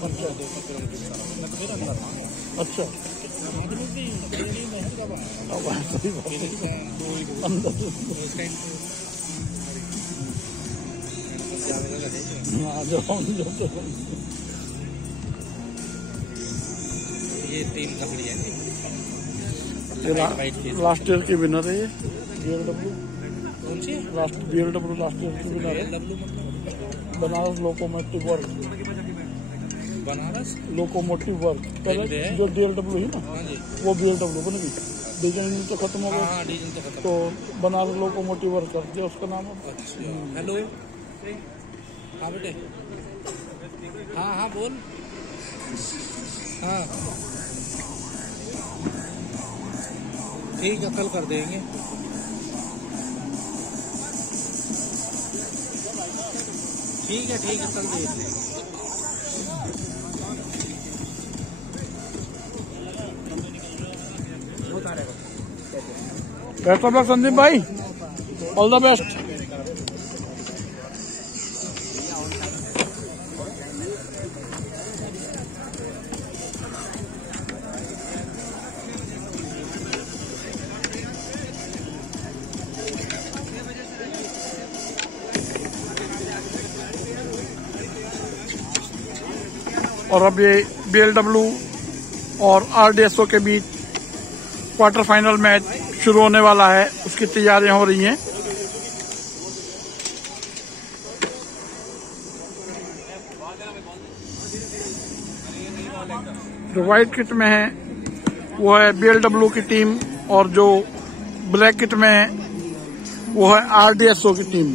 अच्छा अच्छा अंदर ये टीम कपड़ी है, लास्ट ईयर की विनर है ये BLW। कौन सी BLW लास्ट ईयर की विनर है। Banaras locomotive work, Banaras locomotive work पहले जो BLW है ना, वो BLW बनेगी। डिजाइन तो खत्म हो गया, डिजाइन तो खत्म, तो बनारस लोकोमोटिव वर्क कर दिया उसका नाम। हेलो, हाँ बेटे, हाँ हाँ बोल, हाँ ठीक है, कल कर देंगे। ठीक है कल दे देंगे। बेस्ट ऑफ लक संदीप भाई, ऑल द बेस्ट। और अब ये BLW और RDSO के बीच क्वार्टर फाइनल मैच शुरू होने वाला है, उसकी तैयारियां हो रही हैं। जो व्हाइट किट में है वो है BLW की टीम, और जो ब्लैक किट में है वो है RDSO की team.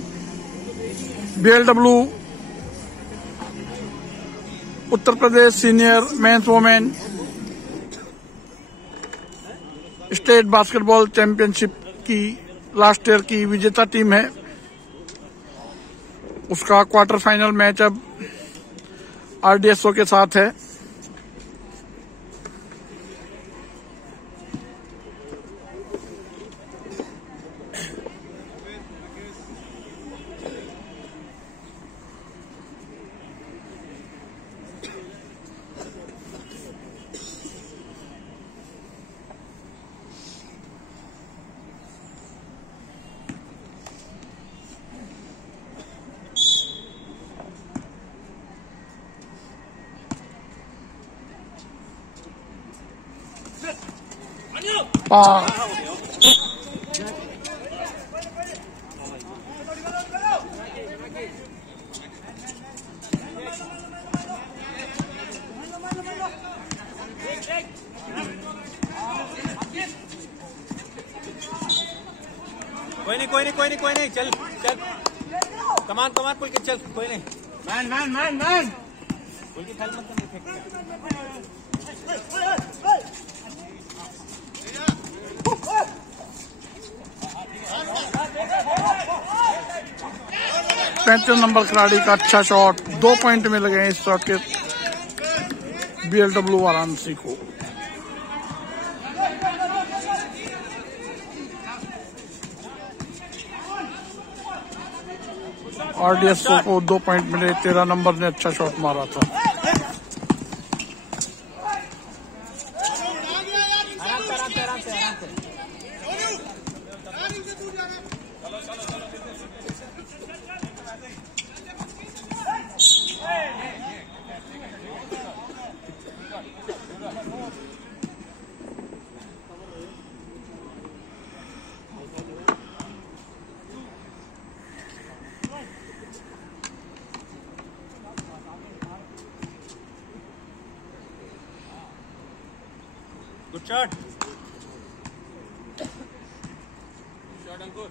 BLW Uttar Pradesh senior men's women state basketball championship की लास्ट ईयर की विजेता टीम है। उसका क्वार्टर फाइनल मैच अब RDSO के साथ है। कोई नहीं, चल कमान पुल के चल, कोई नहीं, मैन पुल की थैल मत फेंक। 35 नंबर खिलाड़ी का अच्छा शॉट, 2 पॉइंट मिल गए इस शॉट के BLW वाराणसी को। RDSO को 2 पॉइंट मिले, 13 नंबर ने अच्छा शॉट मारा था। Good shot. Shot Ankur.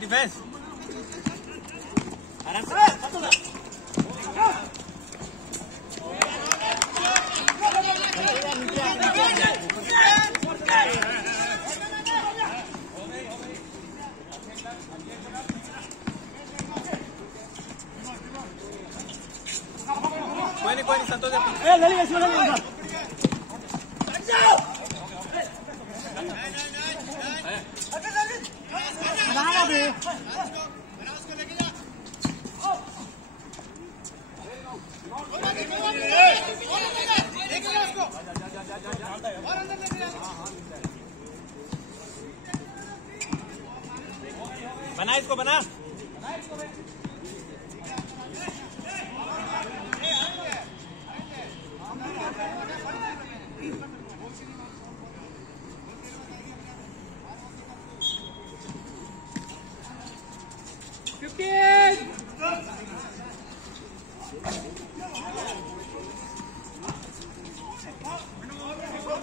Defense. आराम से। कोई नहीं संतोष बना इसको बना।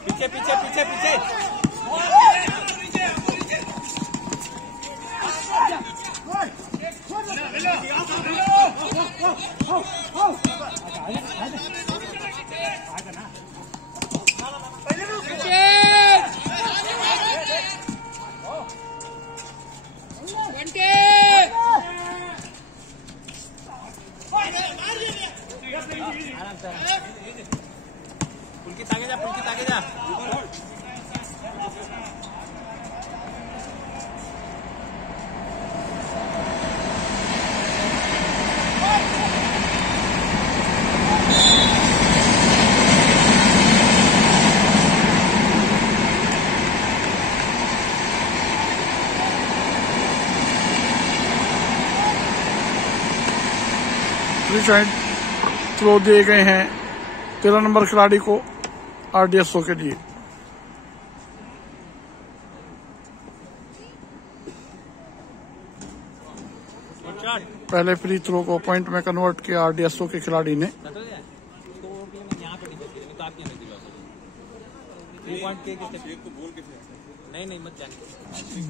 पीछे पीछे पीछे पीछे पुलकित आगे जा, पुलकित आगे जा। 3 पॉइंट थ्रो दिए गए हैं 13 नंबर खिलाड़ी को RDSO के लिए। पहले फ्री थ्रो को पॉइंट में कन्वर्ट किया RDSO के खिलाड़ी ने।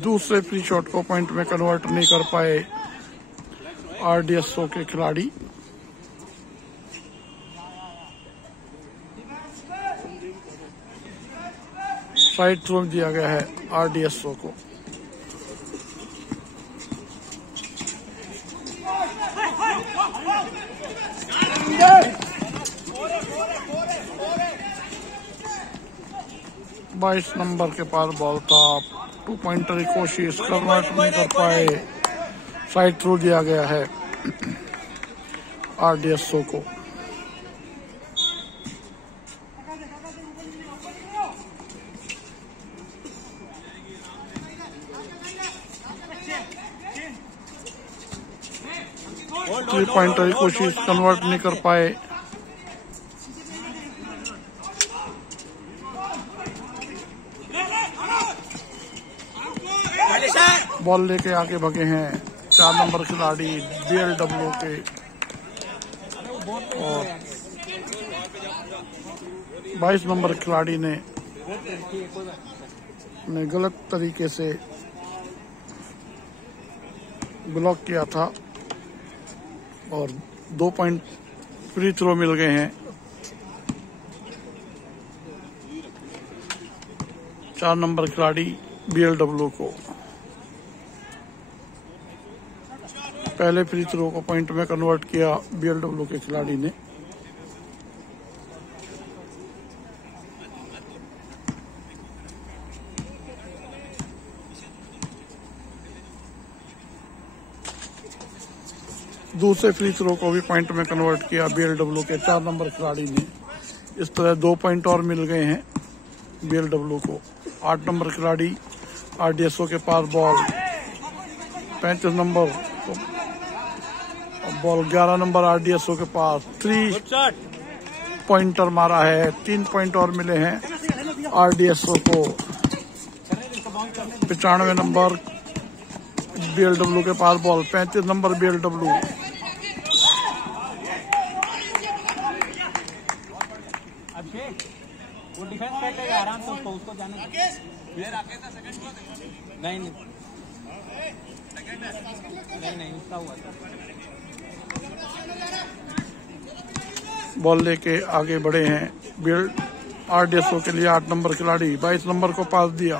दूसरे फ्री शॉट को पॉइंट में कन्वर्ट नहीं कर पाए RDSO के खिलाड़ी। साइड थ्रो दिया गया है RDSO को। बाईस नंबर के पास बॉल था, 2 पॉइंटर की कोशिश कन्वर्ट नहीं कर पाए। साइड थ्रो दिया गया है RDSO को। थ्री पॉइंटर की कोशिश कन्वर्ट नहीं कर पाए। बॉल लेके आगे भगे हैं 4 नंबर खिलाड़ी BLW के, और 22 नंबर खिलाड़ी ने गलत तरीके से ब्लॉक किया था और 2 पॉइंट फ्री थ्रो मिल गए हैं 4 नंबर खिलाड़ी BLW को। पहले फ्री थ्रो को पॉइंट में कन्वर्ट किया BLW के खिलाड़ी ने। दूसरे फ्री थ्रो को भी पॉइंट में कन्वर्ट किया BLW के 4 नंबर खिलाड़ी ने। इस तरह 2 पॉइंट और मिल गए हैं BLW को। 8 नंबर खिलाड़ी RDSO के पास ball, 35 number ball, 11 number RDSO के पास। 3 पॉइंटर मारा है, 3 पॉइंट और मिले हैं RDSO को। 95 नंबर BLW के पास बॉल, 35 नंबर BLW। वो डिफेंस पे आराम से उसको जाने नहीं उसका हुआ था। बॉल लेके आगे बढ़े हैं RDSO के लिए 8 नंबर खिलाड़ी। 22 नंबर को पास दिया।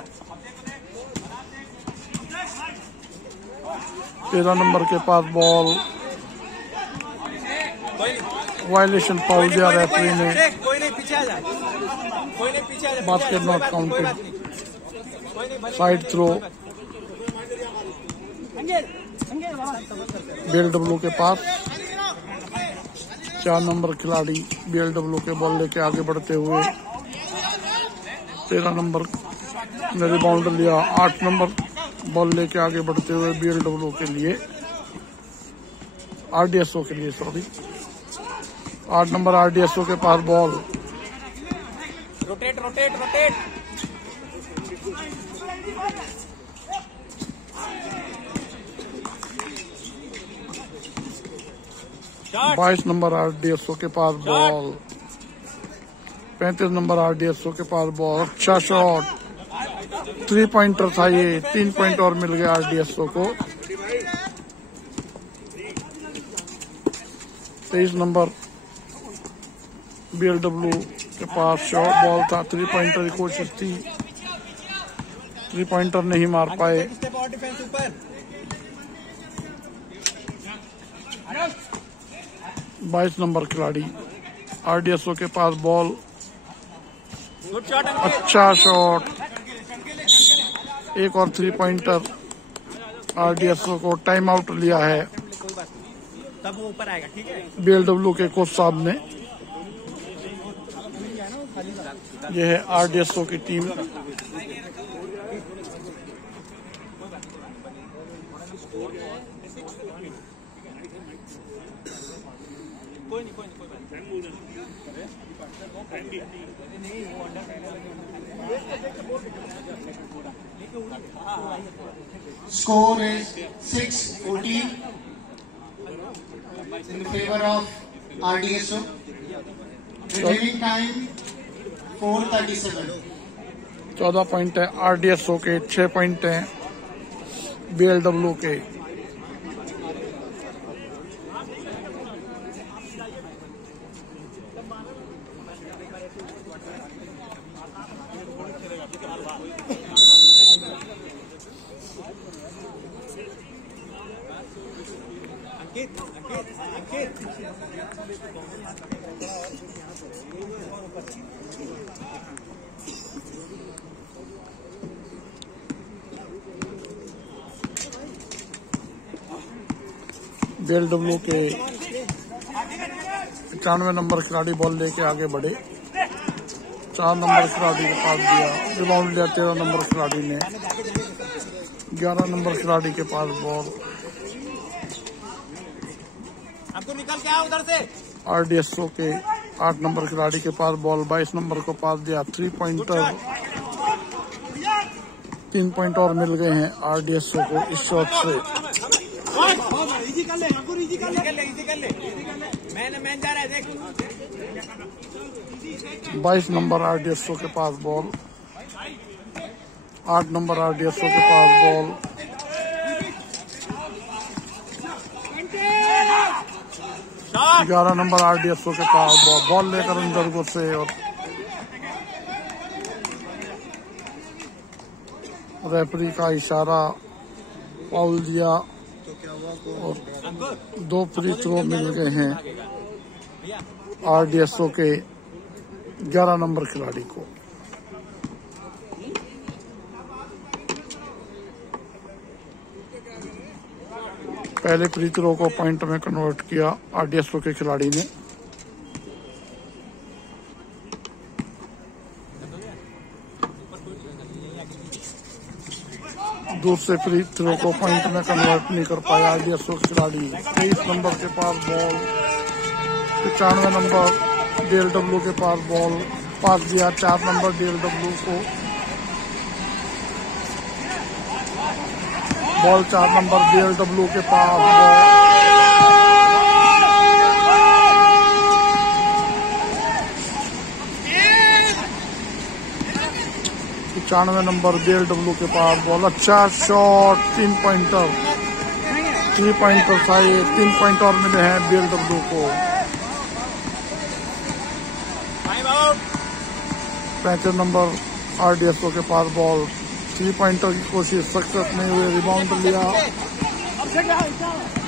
13 नंबर के पास बॉल, वायलेशन फाउल दिया रेफरी ने। कोई नहीं पीछे आ जा, कोई नहीं पीछे आ जा, बास्केट नॉट काउंटेड, कोई नहीं साइड थ्रो BLW के पास। 4 नंबर खिलाड़ी BLW के बॉल लेके आगे बढ़ते हुए 13 नंबर ने रिबाउंड लिया। 8 नंबर बॉल लेके आगे बढ़ते हुए BLW के लिए, RDSO के लिए सॉरी। 8 नंबर RDSO के पास ball. Rotate rotate rotate. 22 number RDSO के पास बॉल। 35 नंबर RDSO के पास बॉल। अच्छा शॉट, 3 पॉइंटर था ये। 3 पॉइंट और मिल गया RDSO को। 23 नंबर BLW के पास शॉट बॉल था। 3 पॉइंटर की कोशिश थी, 3 पॉइंटर नहीं मार पाए। 22 नंबर खिलाड़ी RDSO के पास बॉल। अच्छा शॉट, एक और 3 पॉइंटर। RDSO को टाइम आउट लिया है तब वो ऊपर आएगा, ठीक है। BLW के कोच साहब ने। यह है RDSO की team. Score is 6-14 in favor of RDSO. Remaining time 4:37. 14 point है RDSO के, 6 पॉइंट है BLW के। BLW के 95 नंबर खिलाड़ी बॉल लेके आगे बढ़े। 4 नंबर खिलाड़ी के पास दिया, रिबाउंड लिया 13 नंबर खिलाड़ी ने। 11 नंबर खिलाड़ी के पास बॉल। हमको निकल के आओ उधर से। RDSO के 8 नंबर खिलाड़ी के पास बॉल। 22 नंबर को पास दिया, 3 पॉइंटर। 3 पॉइंट और मिल गए हैं RDSO को इस शॉट से। इजी कर ले, इजी कर ले, इजी कर ले। मैन जा रहा है, देख। 22 नंबर RDSO के पास बॉल। 8 नंबर RDSO के पास बॉल। 11 नंबर RDSO के पास बॉल लेकर अंदर घुसे और रेफरी का इशारा, फाउल दिया और 2 फ्री थ्रो मिल गए हैं RDSO के 11 नंबर खिलाड़ी को। पहले फ्री थ्रो को पॉइंट में कन्वर्ट किया RDSO के खिलाड़ी ने। दूसरे फ्री थ्रो को पॉइंट में कन्वर्ट नहीं कर पाया RDSO के खिलाड़ी। 23 नंबर के पास बॉल। 95 नंबर BLW के पास बॉल। पास दिया 4 नंबर BLW को। बॉल 4 नंबर BLW के पास। 95 नंबर BLW के पास बॉल। अच्छा शॉट, 3 पॉइंटर। 3 पॉइंटर था ये। 3 पॉइंट और मिले हैं BLW को। 35 नंबर RDSO के पास बॉल। 3 पॉइंटर की कोशिश सक्सेस नहीं हुई। रिबाउंड लिया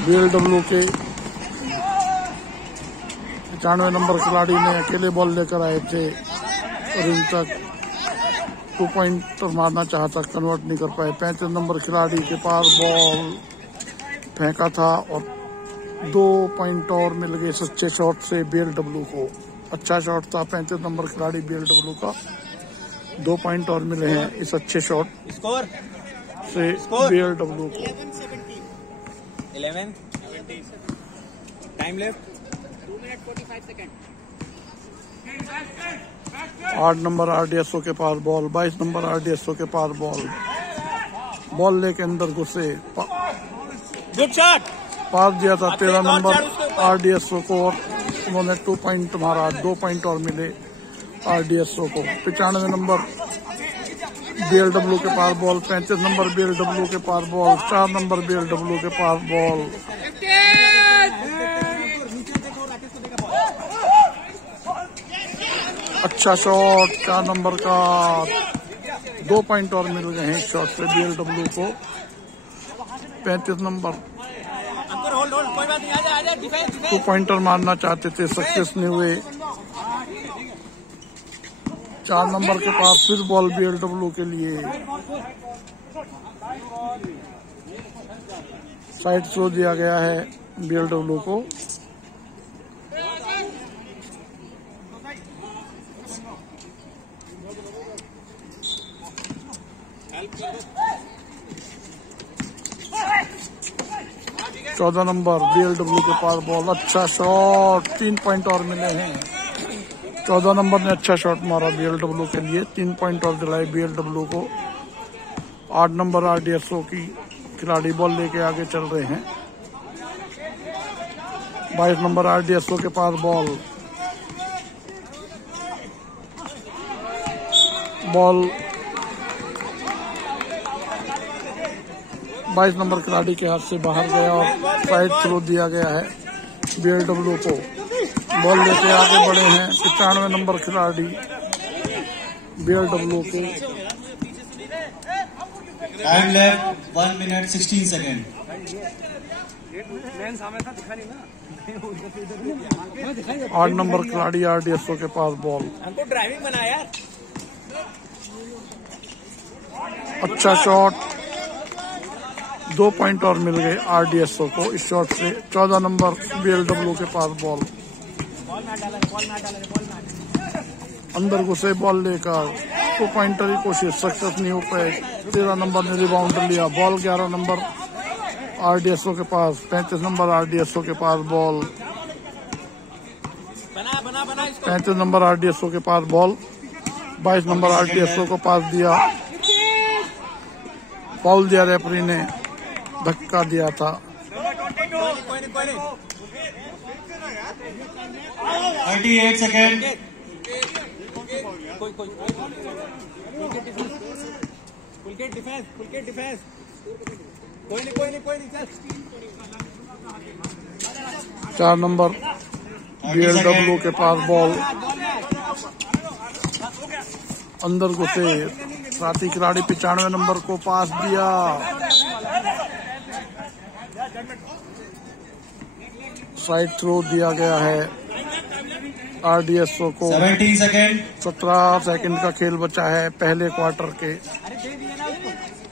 BLW के 95 नंबर खिलाड़ी ने अकेले बॉल लेकर आए थे रिंग तक, 2 पॉइंटर मारना चाहता, कन्वर्ट नहीं कर पाए। 35 नंबर खिलाड़ी के पास बॉल फेंका था और 2 पॉइंट और मिल गए सच्चे शॉट से BLW को। अच्छा शॉट था 35 नंबर खिलाड़ी BLW का, 2 पॉइंट और मिले हैं इस अच्छे शॉट से BLW को। 11 time left 2 minute 45 second. 8 number RDSO के पास बॉल, 22 नंबर RDSO के पास बॉल लेके अंदर घुसे, गुड शॉट, पास दिया था 13 नंबर RDSO को और उन्होंने 2 पॉइंट मारा, 2 पॉइंट और मिले RDSO को। 95 नंबर BLW के पास बॉल, 35 नंबर BLW के पास बॉल, 4 नंबर BLW के पास बॉल। अच्छा शॉट 4 नंबर का, 2 पॉइंट और मिल गए हैं शॉट से BLW को। 35 नंबर होल्ड कोई बात नहीं, आजा डिफेंस 2 पॉइंटर मारना चाहते थे, सक्सेस नहीं हुए। 4 नंबर के पास फिर बॉल BLW के लिए, साइड थ्रो दिया गया है BLW को। चौदह नंबर BLW के पास बॉल, अच्छा शॉट, 3 पॉइंट और मिले हैं। 14 नंबर ने अच्छा शॉट मारा BLW के लिए, 3 पॉइंट और दिलाए BLW को। 8 नंबर RDSO की खिलाड़ी बॉल लेके आगे चल रहे हैं। 22 नंबर RDSO के पास बॉल 22 नंबर खिलाड़ी के हाथ से बाहर गया और साइड थ्रो दिया गया है BLW को। बॉल लेके आगे बढ़े हैं 95 नंबर खिलाड़ी BLW को। Time left 1 minute 16 second. 8 number खिलाड़ी RDSO के पास बॉल, हमको ड्राइविंग बना यार। अच्छा शॉट, 2 पॉइंट और मिल गए RDSO को इस शॉट से। 14 नंबर BLW के पास बॉल, अंदर घुसे बॉल लेकर, 2 पॉइंटर की कोशिश, सक्सेस नहीं हो पाए। 13 नंबर ने रिबाउंड लिया, बॉल 11 नंबर RDSO के पास, 35 नंबर RDSO के पास बॉल, 35 नंबर RDSO के पास बॉल, 22 नंबर RDSO को पास दिया, फाउल दिया रेफरी ने, धक्का दिया था। 38 सेकेंड। फुल डिफेंस कोई नहीं चल। 4 नंबर BLW के पास बॉल, अंदर घुसे, साथी खिलाड़ी 95 नंबर को पास दिया, साइड थ्रो दिया गया है RDSO को। 17 सेकेंड। 17 सेकंड का खेल बचा है पहले क्वार्टर के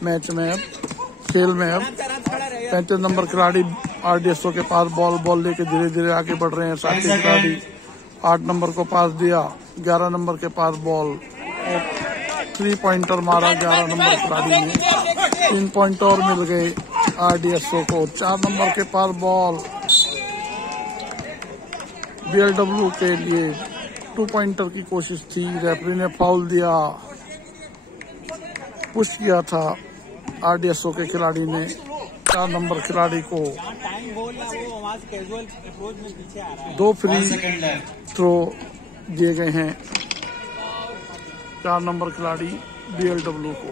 मैच में। अब खेल में अब 35 नंबर खिलाड़ी RDSO के पास बॉल लेके धीरे धीरे आगे बढ़ रहे हैं साथी खिलाड़ी। 8 नंबर को पास दिया, 11 नंबर के पास बॉल और 3 पॉइंटर मारा 11 नंबर खिलाड़ी ने। 3 पॉइंट और मिल गए RDSO को। 4 नंबर के पास बॉल BLW के लिए, 2 पॉइंटर की कोशिश थी, रेफरी ने फाउल दिया, पुश किया था RDSO के खिलाड़ी ने 4 नंबर खिलाड़ी को। 2 फ्री थ्रो दिए गए हैं 4 नंबर खिलाड़ी BLW को।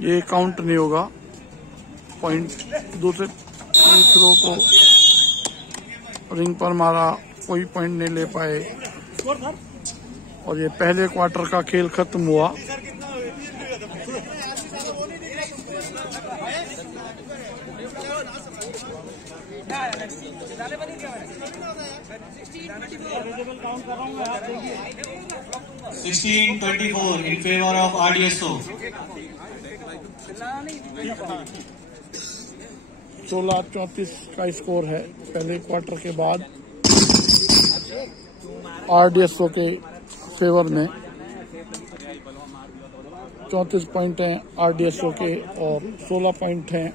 ये काउंट नहीं होगा। पॉइंट दूसरे फ्री थ्रो को रिंग पर मारा, कोई पॉइंट नहीं ले पाए और ये पहले क्वार्टर का खेल खत्म हुआ। काउंट कर रहा हूँ आप देखिए 16-24 in favor of RDSO. 16-34 का स्कोर है पहले क्वार्टर के बाद RDSO के फेवर में। 34 पॉइंट हैं RDSO के और 16 पॉइंट हैं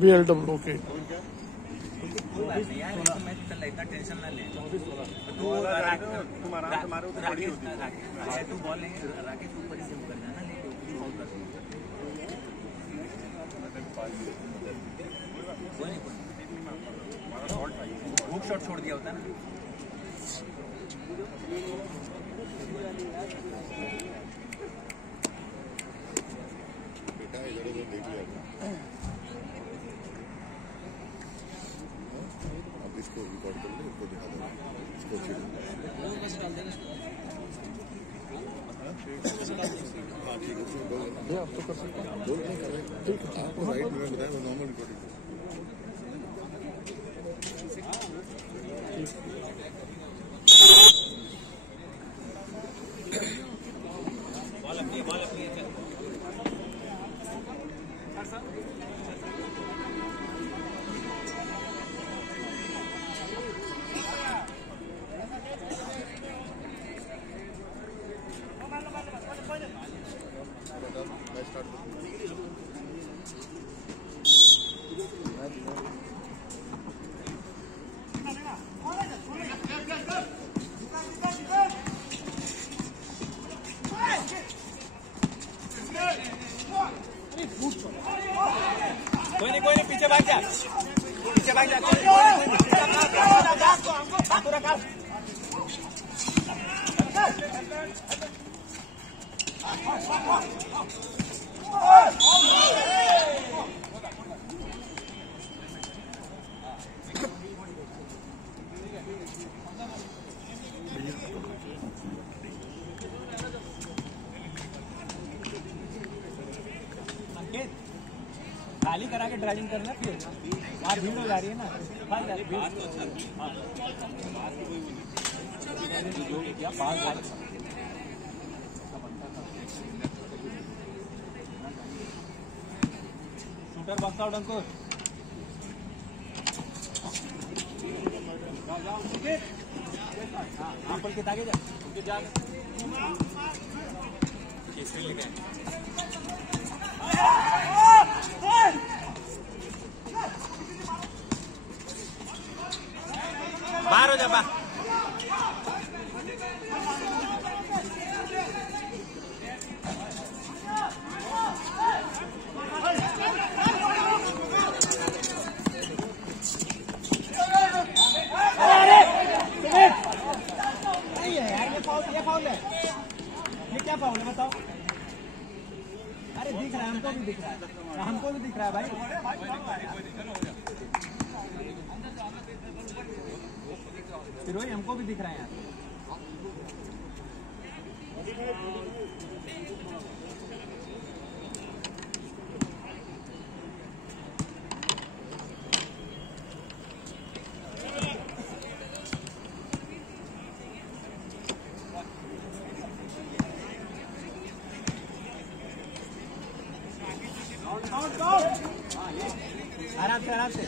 BLW के। टेंशन ना ले तू बॉल नहीं राकेश ऊपर ही से कर जाना शॉट छोड़ दिया होता ना। इसको रिकॉर्ड कर ले, इसको दिखा देना, इसको हाँ ठीक है, आप तो कर सकते हैं। बोल नहीं कर रहे, ठीक है, आपको राइट में बताया वो नॉर्मल रिकॉर्डिंग। कोई नहीं पीछे भाग जा, पीछे भाग जा। खाली करा के ड्राइविंग करना, फिर वहाँ भीड़ हो जा रही है ना। शूटर बॉक्स आउट अंकुर। हाँ पल के आगे जा। बाहर हो जा बा। ये फाउल है, ये क्या फाउल है बताओ। अरे दिख रहा है, हमको भी दिख रहा है, हमको भी दिख रहा है भाई। फिर हमको भी दिख रहा है यार। आराम से आराम से।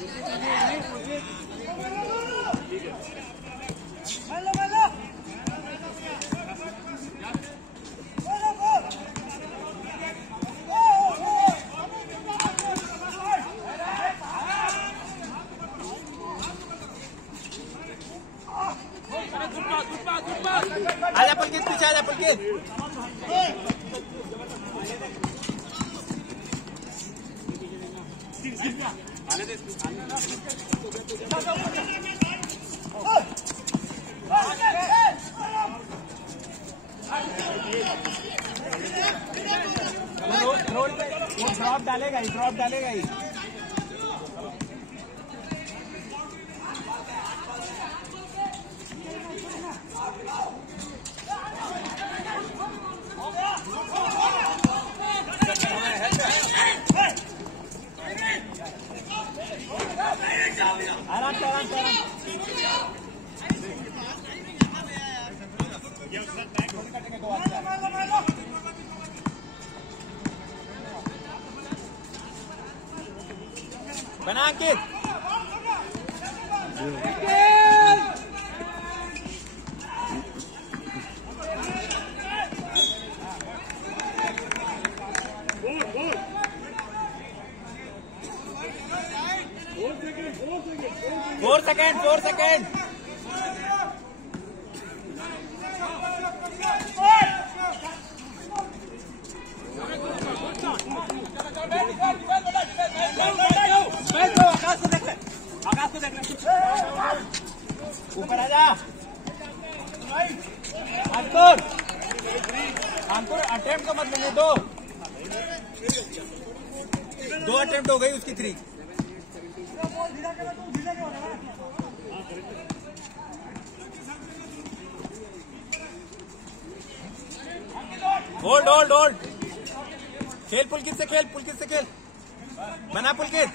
आजा पुलकित, पीछे आजा पुलकित। आने दे। ड्रॉप डालेगा ही, ड्रॉप डालेगा ही। आराम से, आराम से, आराम। बना अंकित। Four second, 4 second. ऊपर आ जा अंकुर, अंकुर अटेम्प्ट तो मत लेने दो, 2 अटेम्प्ट हो गई उसकी 3। होल्ड होल्ड होल्ड, खेल पुलकित से, खेल पुलकित से, खेल बना पुलकित।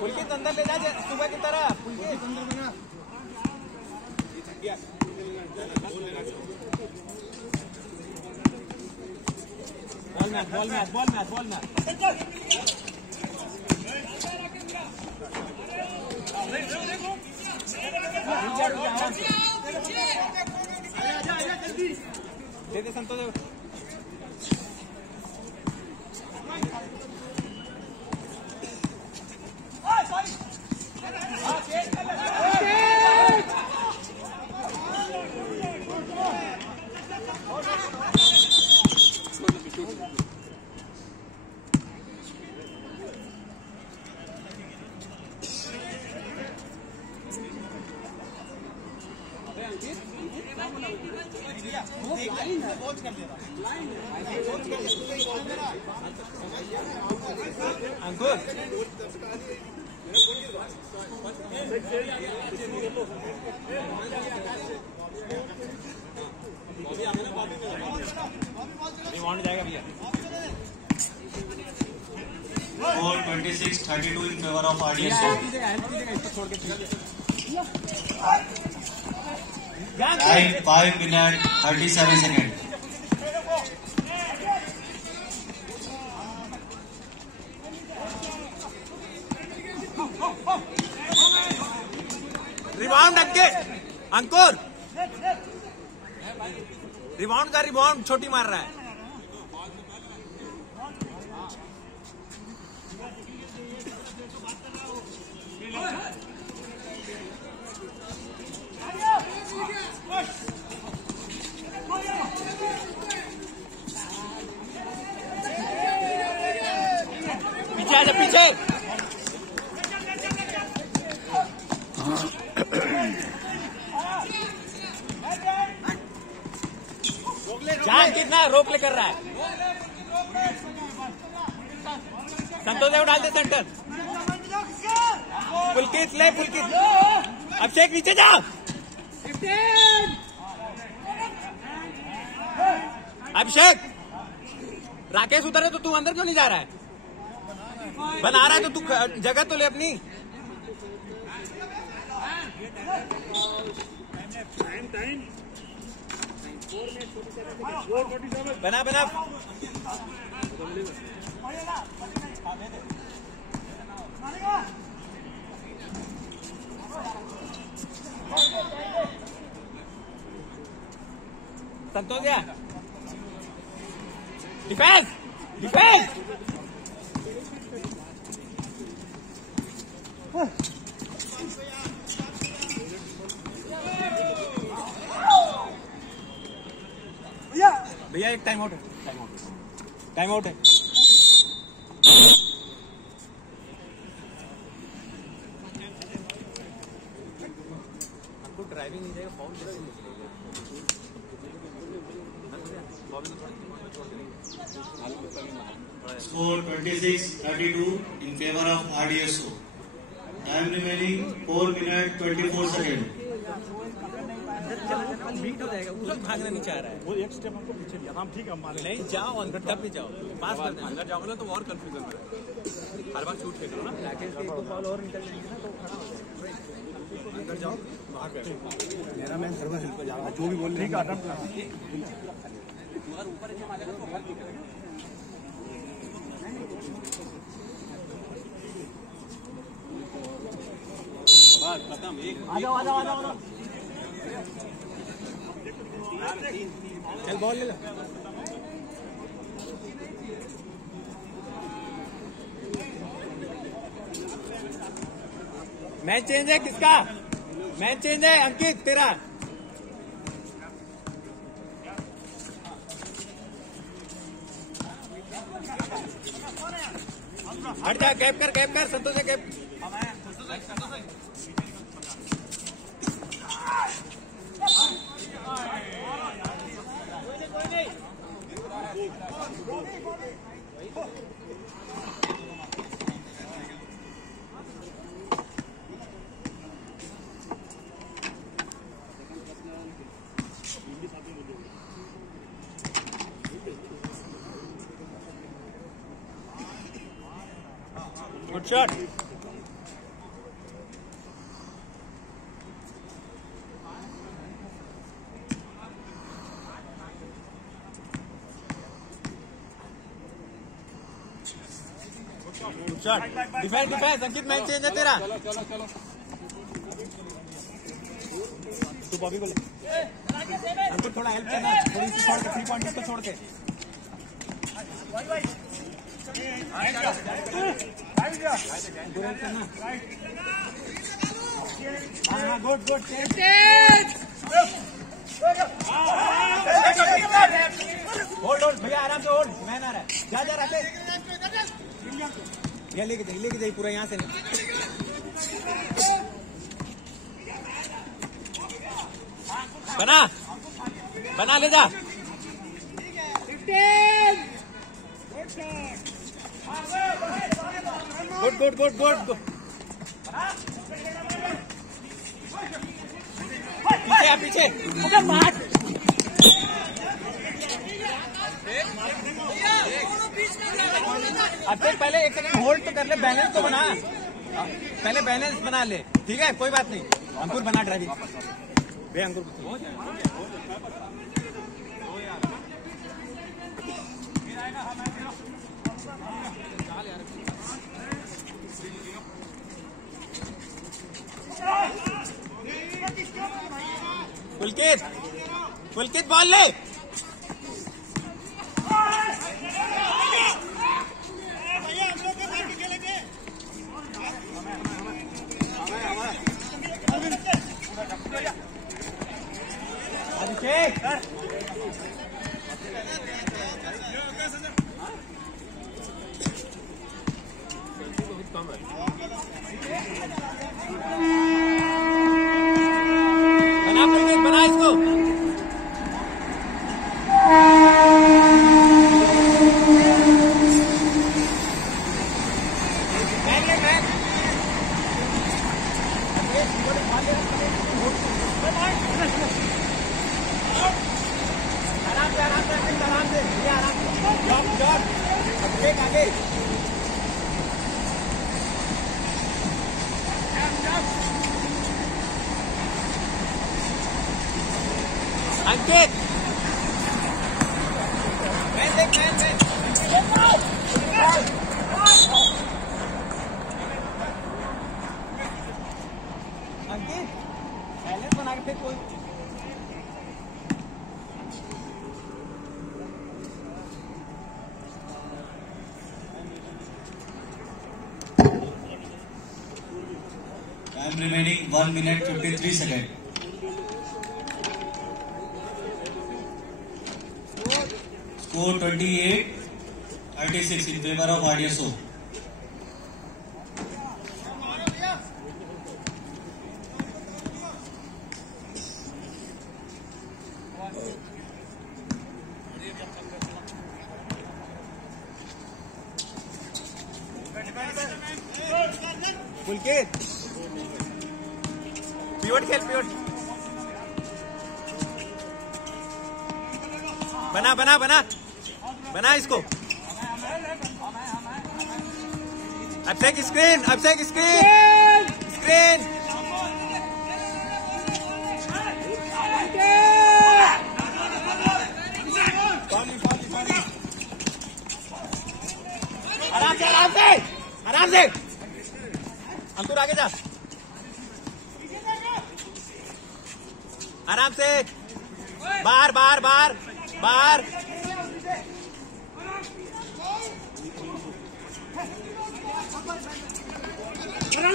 पुलकित अंदर ले जा सुबह की तरह। Ball match, ball match, ball match, ball match. दे दे संतोष। अंकुर रिवाउंड जाएगा भैया। 4-26-32 in favor of RDSO. Time 5 minutes 37 seconds. Rebound Ankur, rebound का रिबाउंड छोटी मार रहा है। पीछे आ जा, पीछे। जान कितना रोक ले कर रहा है। संतोष देव डाल दे सेंटर। पुलकित ले, पुलकित। अभिषेक नीचे जा। अभिषेक, राकेश उधर है तो तू अंदर क्यों नहीं जा रहा है? बना रहा है तो तू जगह तो ले अपनी। बना बना। संतोष गया। Defence, defence. भैया एक टाइम आउट है, टाइम आउट है। ड्राइविंग नहीं जाएगा form Score 26-32 in favor of RDSO. Time remaining 4 minutes 24 seconds. Beat हो जाएगा, उसको भागना नहीं चाह रहा है। वो एक स्टेप हमको पीछे लिया, हम ठीक है हमारे नहीं जाओ अंदर, तब भी जाओ, पास कर देना। अंदर जाओगे ना तो और कंफ्यूजन में हर बार शूट फेंक लो ना। राकेश के एक दो बॉल और निकल जाएंगे ना तो खड़ा हो जाएगा। अंदर जाओ, बाहर बैठो। मेरा मैन सर्वर हेल्प कर जाएगा जो भी बोल रहे हैं खत्म एक आ जाओ। चल बॉल ले लो। मैच चेंज है किसका? मैच चेंज है अंकित तेरा। हट जा, कैप कर संतोष से cap. Good shot. Good shot. Defense. अंकित मैच चेंज है तेरा। तू बॉबी को ले। अंकित थोड़ा हेल्प करना, थोड़ी सी छोड़ के 3 पॉइंट को छोड़ के। गुड होल्ड भैया, आराम से होल्ड। मैन आ रहा है, जा रहा है। लेके जाइए पूरा, यहाँ से नहीं। बना ले जा। गुड पीछे अब तक पहले 1 सेकंड होल्ड तो कर ले, बैलेंस तो बना। पहले बैलेंस बना ले, ठीक है, कोई बात नहीं। अंकुर बना ड्राइविंग भैया, अंकुर पुलकित बॉल ले। अभिषेक बना इसको। अंकित बैलेंस बना के फिर कोई Time remaining 1 minute 53 seconds. Score 28 36 in favor of RDSO. Pulkit pivot खेल पिवट बना बना बना बना इसको अभिषेक स्क्रीन स्क्रीन आराम से अंकुर आगे जा आराम से बाहर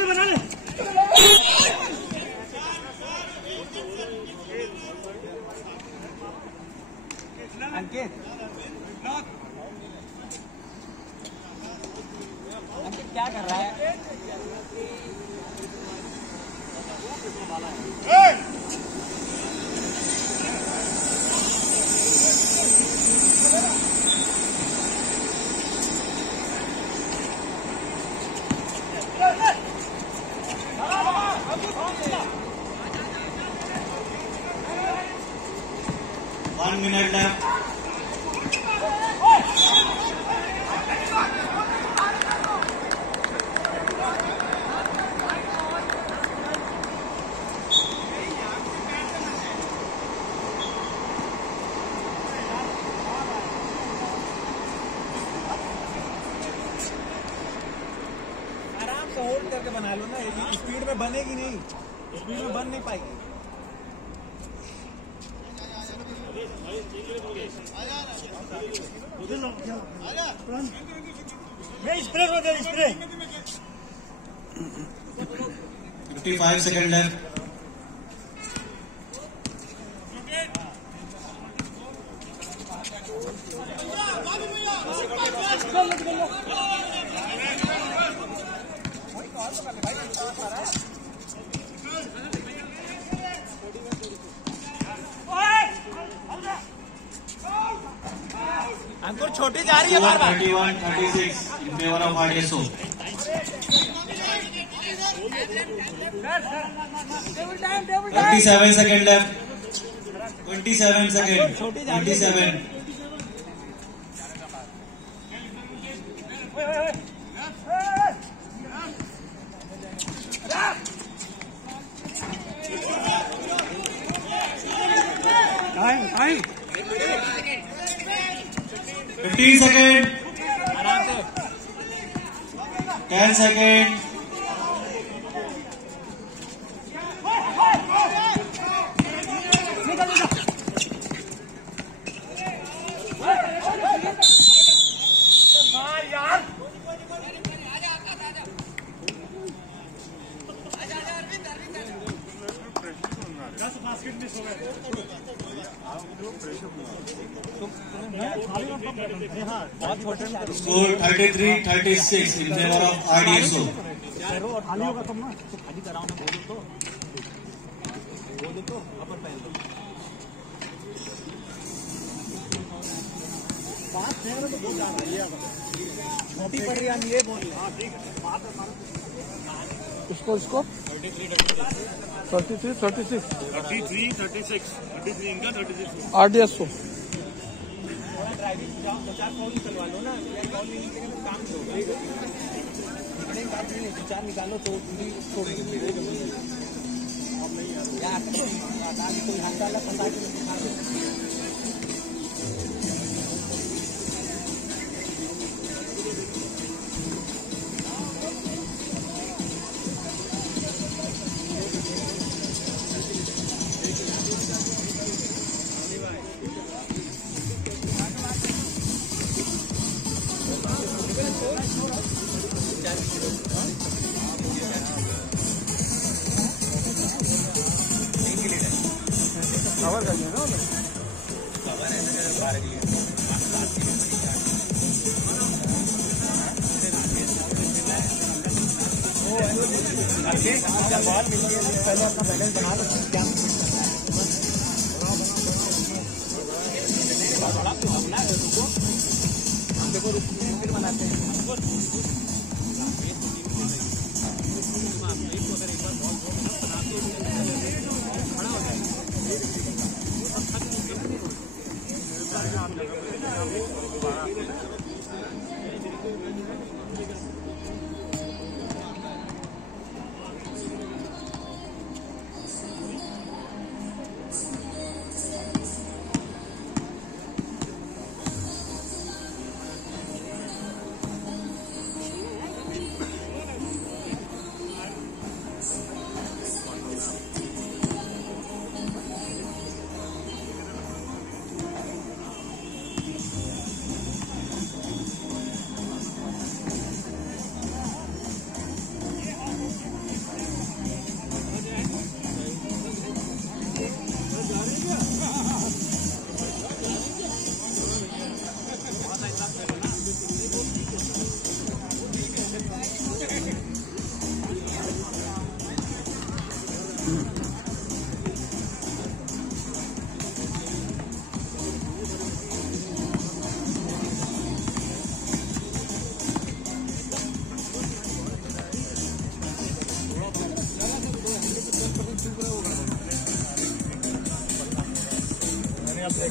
बना ले अंकित क्या कर रहा है? One minute left. आराम से होल्ड करके बना लो ना, स्पीड में बनेगी नहीं, स्पीड में बन नहीं पाएगी। Spray 55 seconds left. अंकुर छोटी जा रही है बार बार। 31-36 in favor of RDSO. 27 seconds left. 27 seconds. 27. Time. 15 seconds. आराम से 10 seconds. Score 33-36 in favor of RDSO. खाली होगा तुम ना खाली कराओ ना, बोलो तो अपर पहन लो। बात फेंक रहे तो बोल जा रहा है, छोटी पड़ रही है ये बोल। इसको 33-36 इनका 36 RDSO। ड्राइविंग जाओ, 2-4 कॉल निकलवा लो ना, कॉल नहीं निकलेगा तो काम नहीं होगा। निकलेंगे 2-4 निकालो तो पूरी छोड़ेंगे यार, कोई हाथ डाला फंसा के दिखा दो। कवर कर लेना कवर है ना 12 के लिए। करके जब बॉल मिल गई पहले अपना बैलेंस बना लो, क्या हम देखो फिर बनाते हैं। खड़ा हो जाएगा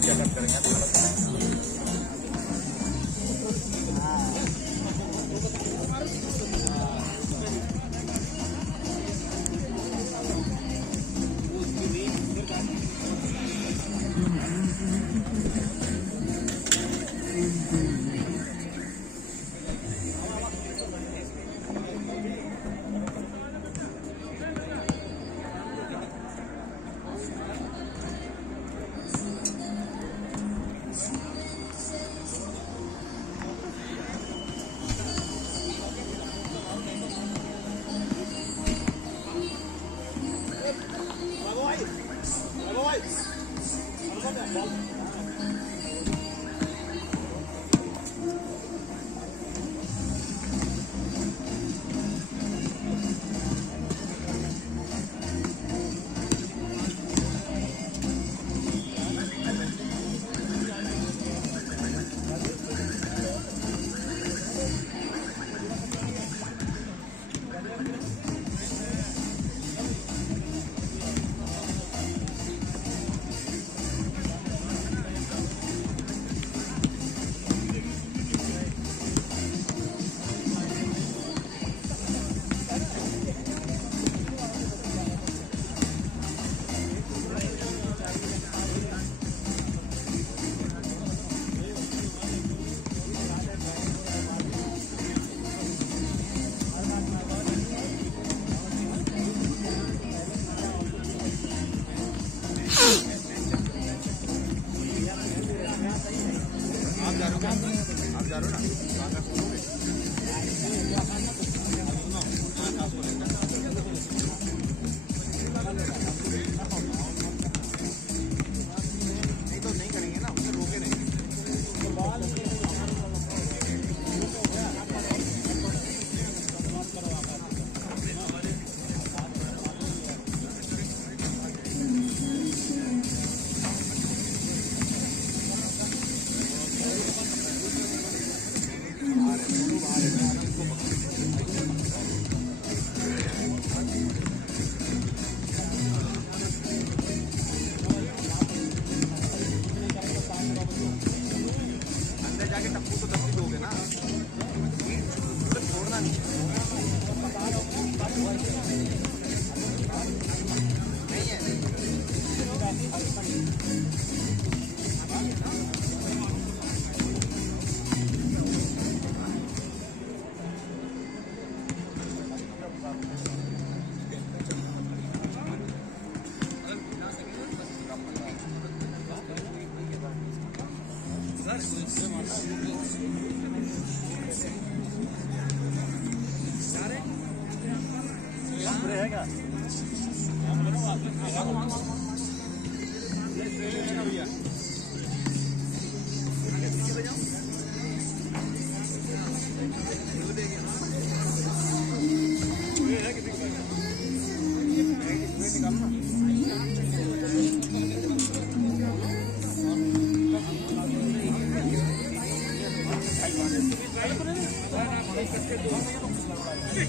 क्या करेंगे। सर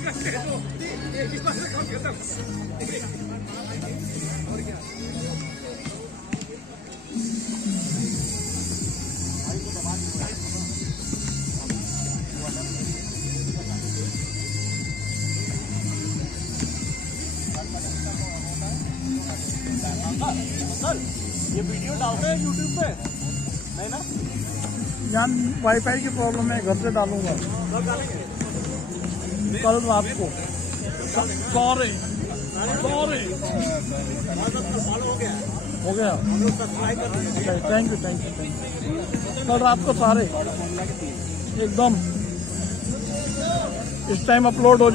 ये वीडियो डालते हैं यूट्यूब पे नहीं ना? यहाँ वाईफाई की प्रॉब्लम है, घर से डालूंगा कल रात को। सॉरी हो गया। थैंक यू कल रात को सारे एकदम इस टाइम अपलोड हो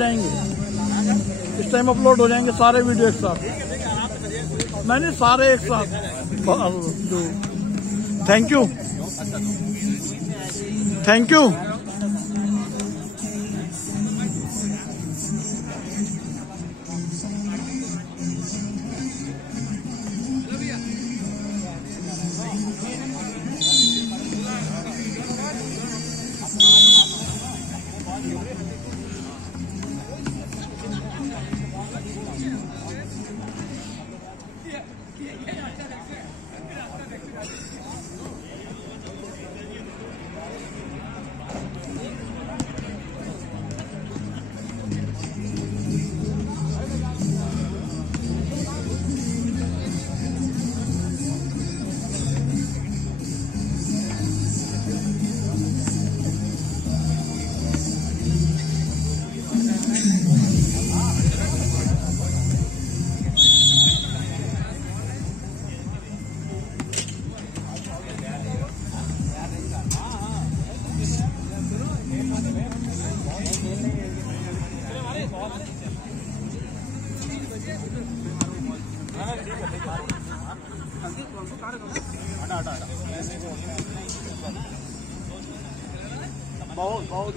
जाएंगे, सारे वीडियो एक साथ। मैंने सारे एक साथ। Thank you. बहुत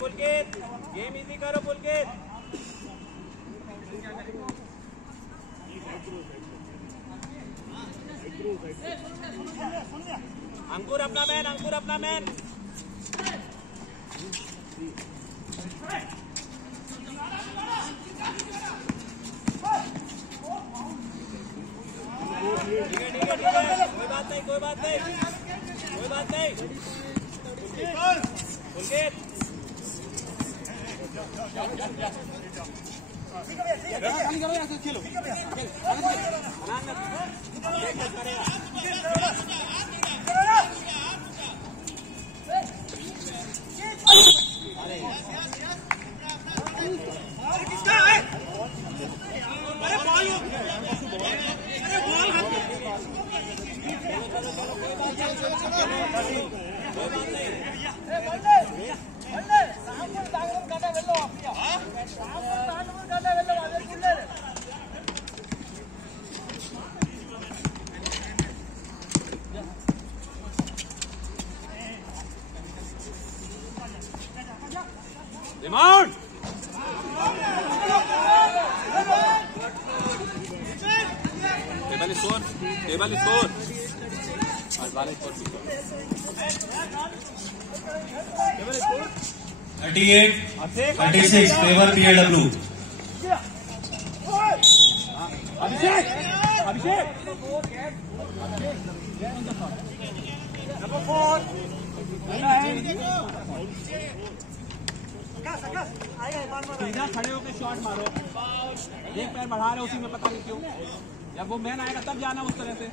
पुलकित गेम इजी करो पुलकित। अंकुर अपना मैन ठीक है कोई बात नहीं पुलकित खेलो रिमाउंड टेबल स्कोर 38-36 favor BLW. अभिषेक अभिषेक नंबर 4 सीधा खड़े होकर शॉट मारो। एक पैर बढ़ा रहे उसी में, पता नहीं क्यों। जब वो मैन आएगा तब जाना उस तरह से।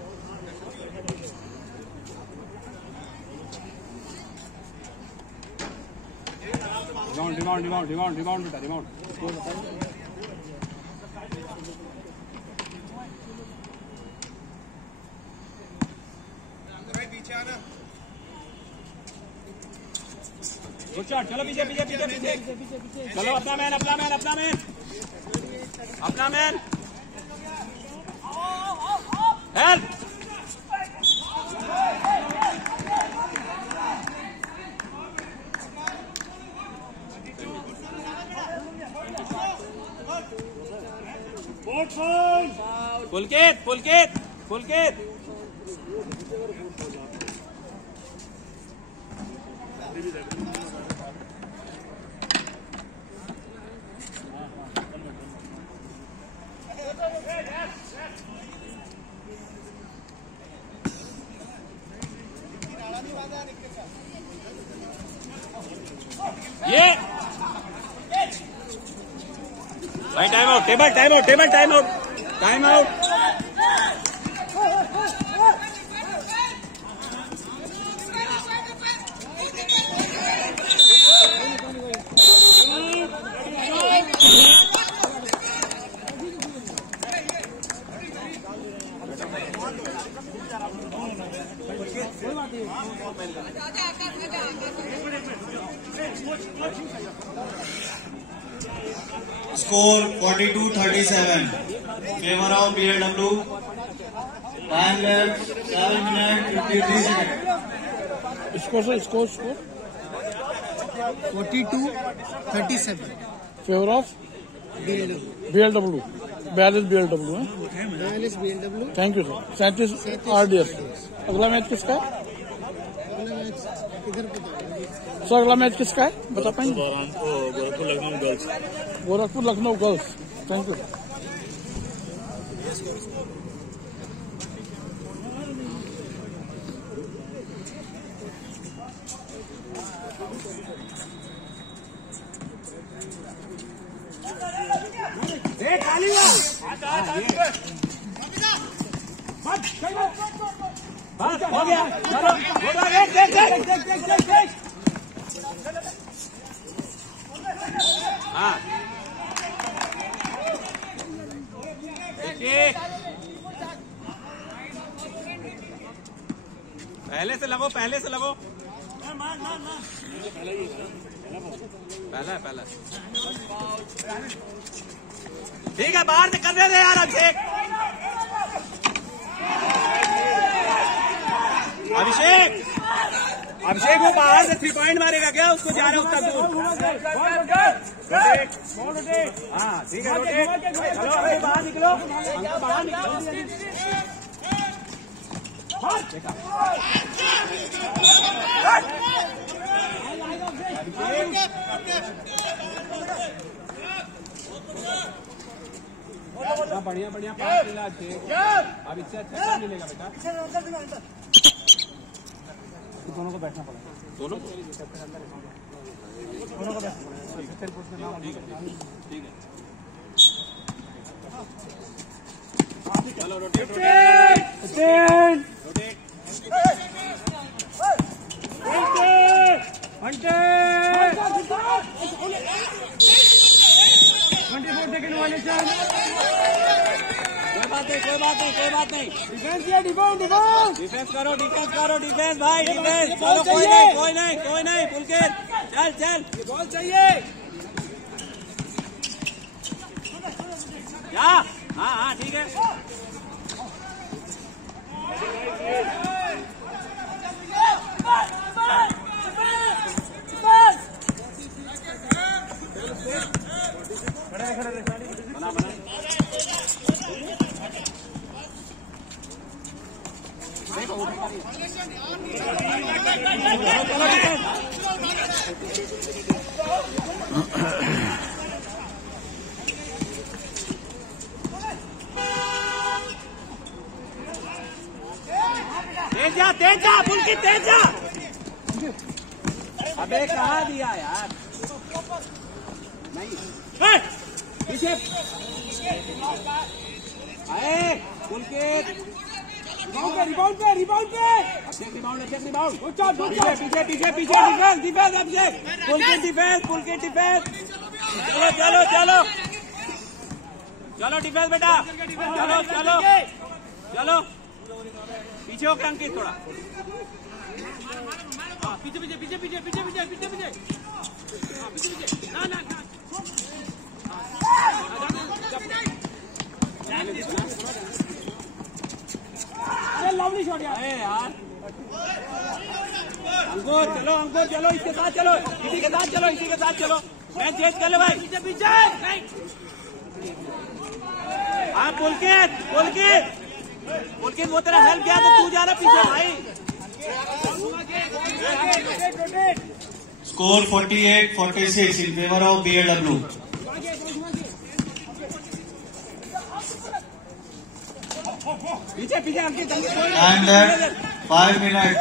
रिबाउंड बेटा रिबाउंड। चलो पीछे पीछे पीछे पीछे चलो। अपना मैन अपना मैन अपना मैन अपना मैन हेल्प। पुलकित पुलकित पुलकित ये भाई time out. Table time out. Table time out. Time out. Score 42-37 favor of BLW. Time left 7 minutes 53 seconds. Score से score 42-37 favour of BLW BLW 42 BLW है। 42 BLW। Thank you sir. 37 RDS। अगला match किसका है अगला match इधर sir? अगला match किसका है बता पाएंगे? Gorakhpur Lucknow girls. Gorakhpur Lucknow girls. Thank you. हो गया चलो। हाँ पहले से लगो पहले से लगो। पहला ठीक है। बाहर से करने दे यार। अभिषेक अभिषेक वो बाहर से 3 पॉइंट मारेगा क्या? उसको जा रहा है उत्तर दूर। हाँ ठीक है रोटेट। चलो अभी बाहर निकलो। बाहर निकलो। बढ़िया बढ़िया पास मिला। अब इससे अच्छा मिलेगा बेटा। दोनों को बैठना पड़ेगा। दोनों को बैठना पड़ेगा। ठीक है चलो रोटेट रोटेट 24 सेकंड वाले चार। कोई बात नहीं। डिफेंस करो डिफेंस भाई डिफेंस। चलो कोई नहीं पुलकित चल बॉल चाहिए। हाँ ठीक है। तेज जा पुलकित तेज जा। अबे कहाँ दिया यार, नहीं पीछे आए पुलकित, रिबाउंड पे अभिषेक रिबाउंड पीछे डिफेंस अभिषेक, पुलकित डिफेंस। चलो डिफेंस बेटा, चलो पीछे होके अंकित थोड़ा पीछे ना लवली शॉट यार। अंकुर चलो इसके साथ चलो, इसी के साथ चलो मैच चेंज कर लो भाई। पीछे हाँ पुलकित वो तेरा हेल्प किया तो तू जा रहा पीछे भाई। Score 48-46 in favor of BLW. पीछे अंकित And that 5 minutes.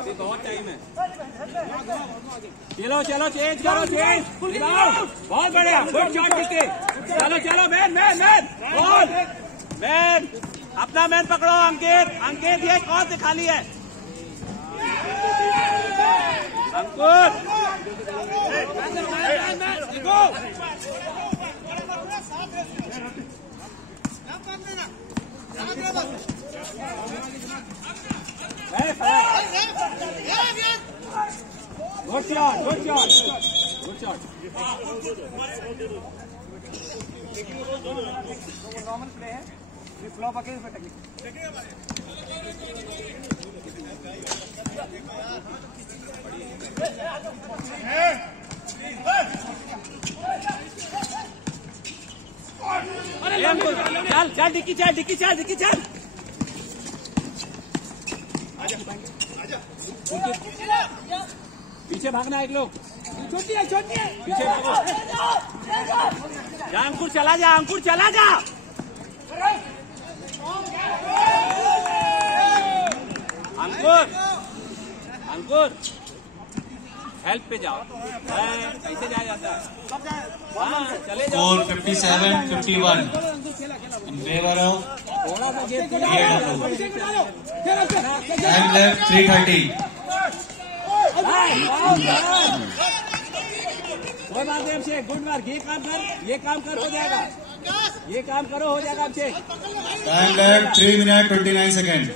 अभी बहुत टाइम है। चलो चेंज करो, बहुत बढ़िया, गुड शॉट टिके। चलो मैन अपना मैन पकड़ो। अंकित ये कौन से खाली है? अंकुर गुड शॉट नॉर्मल प्ले है, फ्लॉप आके इसमें टेक्निक चल डिक्की चल। पीछे भागना एक लोग, छोटी है पीछे भागो। अंकुर चला जा अंकुर हेल्प पे जाओ, ऐसे जाया जाता है। हाँ चले जाओ। Score 57-51 in favor of BLW. Time left 3:30. कोई बात नहीं अभिषेक, गुड वर्क। ये काम कर हो जाएगा, अभिषेक। Time left 3 minutes 29 seconds.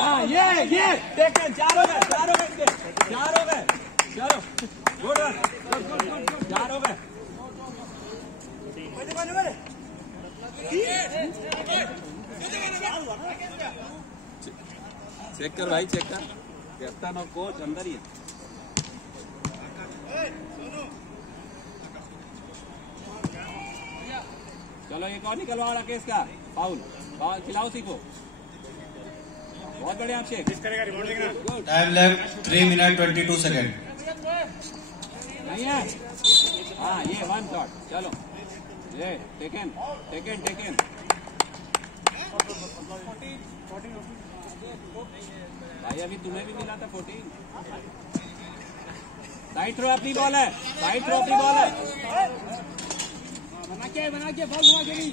हाँ ये टेकन, चार हो गए। चलो गुड वर्क, 4 हो गए। चेक कर भाई, कैप्टन और कोच अंदर ही है। चलो एक और निकलवा रहा केस का, फाउल खिलाओ सीखो। बहुत बढ़िया अभिषेक। Time left 3 minutes 22 seconds. नहीं है, हाँ ये 1 शॉट। चलो ये टेकन। भाई अभी तुम्हें भी मिला था 14। साइड थ्रो अपनी बॉल है, बना के बॉल घुमा के भी।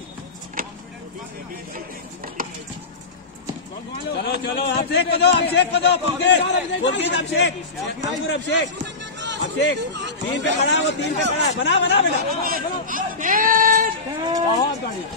चलो अभिषेक को दो पुलकित अभिषेक 3 पे खड़ा है, वो 3 पे खड़ा है। बना बेटा। बहुत बढ़िया।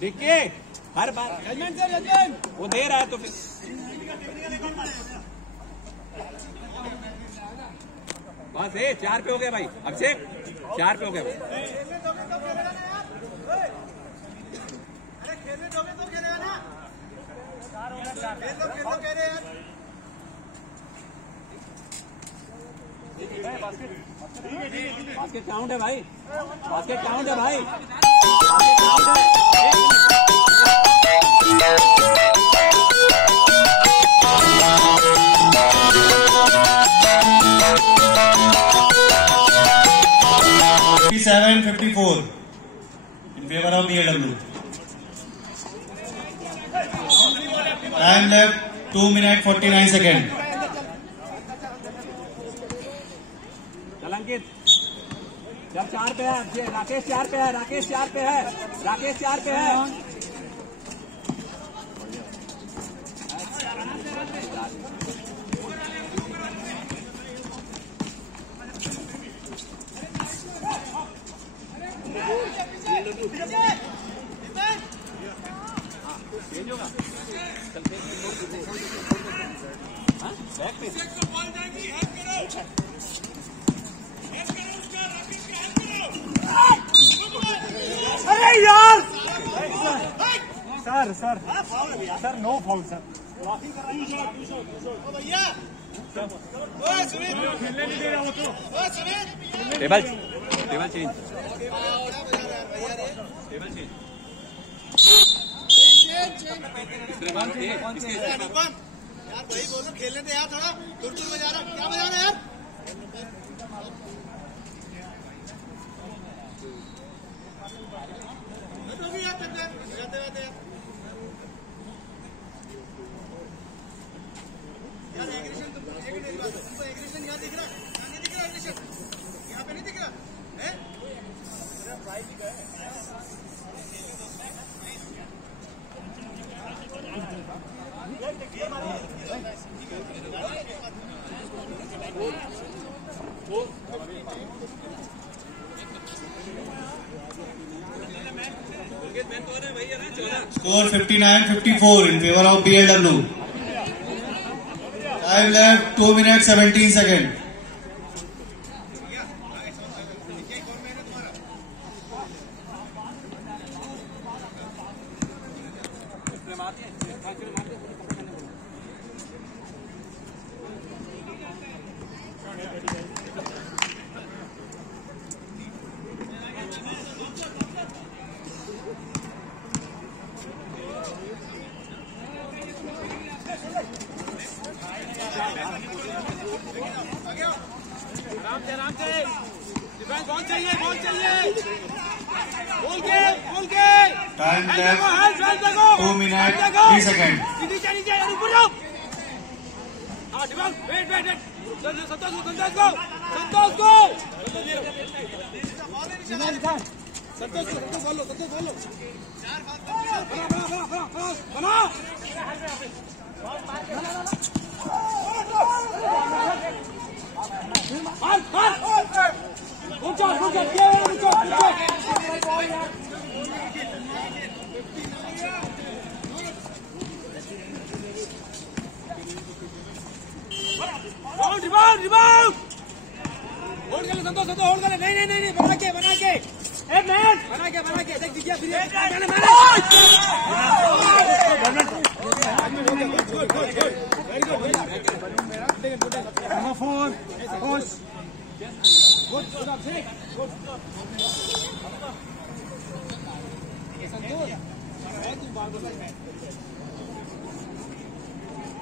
देखिए हर बार वो दे रहा है तो फिर बस 4 पे हो गए भाई। अभिषेक 4 पे हो गए भाई। बास्केट काउंट है भाई। बास्केट काउंट है भाई। बास्केट काउंट है। 57-54 in favor of BLW. Time left 2 minutes 49 seconds. अंकित जब 4 पे है, राकेश 4 पे है, राकेश 4 पे है, राकेश 4 पे है। अरे यार sir no foul sir. Table change. यार भाई बोलो खेलने दे यार, थोड़ा दूर बजा रहा, क्या बजा रहा है यार। यार एग्रीशन तुमको एग्रीशन यहाँ दिख रहा, यहाँ नहीं दिख रहा एग्रीशन, यहाँ पे नहीं दिख रहा है। Score 59-54 in favor of BLW. Time left 2 minutes 17 seconds. आराम से डिफेंस बॉल चाहिए बोल के Time left 2 minutes 3 seconds. नीचे ऊपर जाओ। हाँ डिफेंस वेट संतोष को बोलो बना संतोष होल्ड कर ले। नहीं बना के एक मिनट बना के देख दीजिए